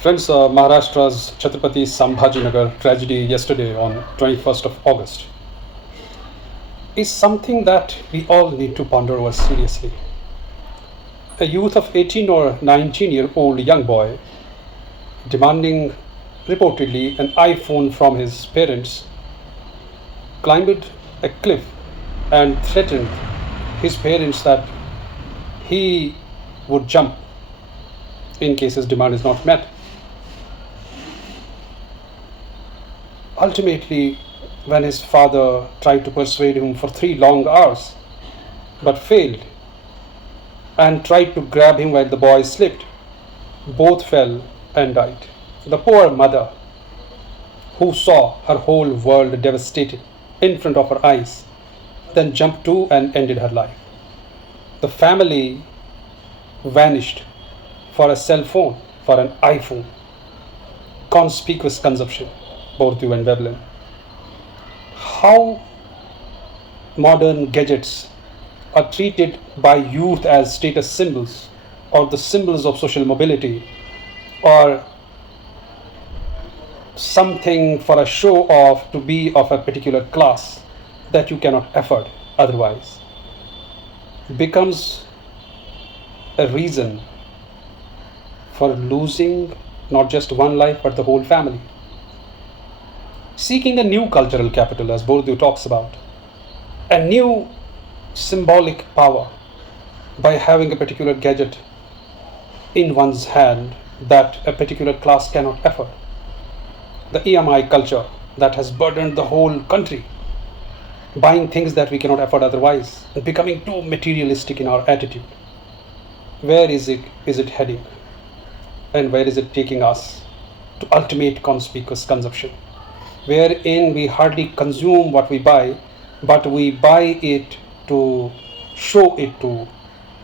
Friends, Maharashtra's Chhatrapati Sambhajinagar tragedy yesterday on 21st of August is something that we all need to ponder over seriously. A youth of 18 or 19-year-old young boy demanding reportedly an iPhone from his parents climbed a cliff and threatened his parents that he would jump in case his demand is not met. Ultimately, when his father tried to persuade him for 3 long hours but failed and tried to grab him while the boy slipped, both fell and died. The poor mother, who saw her whole world devastated in front of her eyes, then jumped too and ended her life. The family vanished for a cell phone, for an iPhone. Conspicuous consumption, Bordeaux and Veblen. How modern gadgets are treated by youth as status symbols or the symbols of social mobility or something for a show off to be of a particular class that you cannot afford otherwise becomes a reason for losing not just one life but the whole family. Seeking a new cultural capital, as Bordeaux talks about, a new symbolic power by having a particular gadget in one's hand that a particular class cannot afford. The EMI culture that has burdened the whole country, buying things that we cannot afford otherwise, and becoming too materialistic in our attitude. Where is it heading? And where is it taking us? To ultimate conspicuous consumption, wherein we hardly consume what we buy, but we buy it to show it to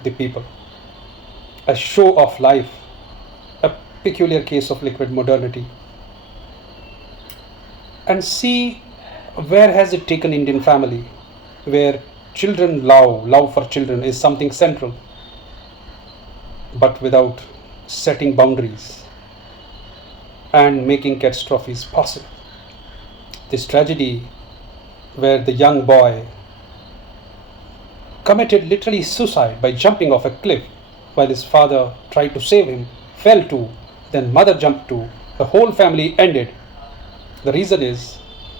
the people. A show of life, a peculiar case of liquid modernity. And see where has it taken Indian family, where love for children is something central, but without setting boundaries and making catastrophes possible. This tragedy where the young boy committed literally suicide by jumping off a cliff while his father tried to save him, fell too, then mother jumped too, the whole family ended. The reason is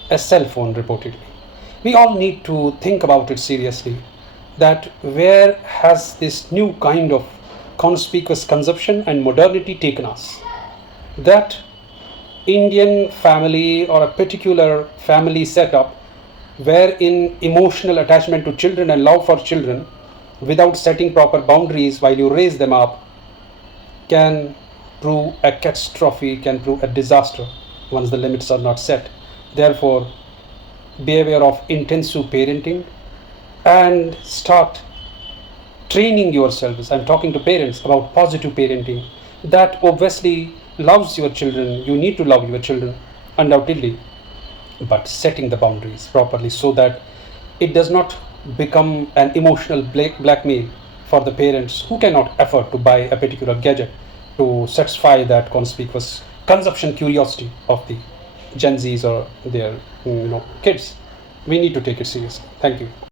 a cell phone reportedly. We all need to think about it seriously, that where has this new kind of conspicuous consumption and modernity taken us? That Indian family or a particular family setup wherein emotional attachment to children and love for children without setting proper boundaries while you raise them up can prove a catastrophe, can prove a disaster once the limits are not set. Therefore, be aware of intensive parenting and start training yourselves. I'm talking to parents about positive parenting that obviously loves your children. You need to love your children, undoubtedly, but setting the boundaries properly so that it does not become an emotional blackmail for the parents who cannot afford to buy a particular gadget to satisfy that conspicuous consumption curiosity of the Gen Zs or their kids. We need to take it seriously. Thank you.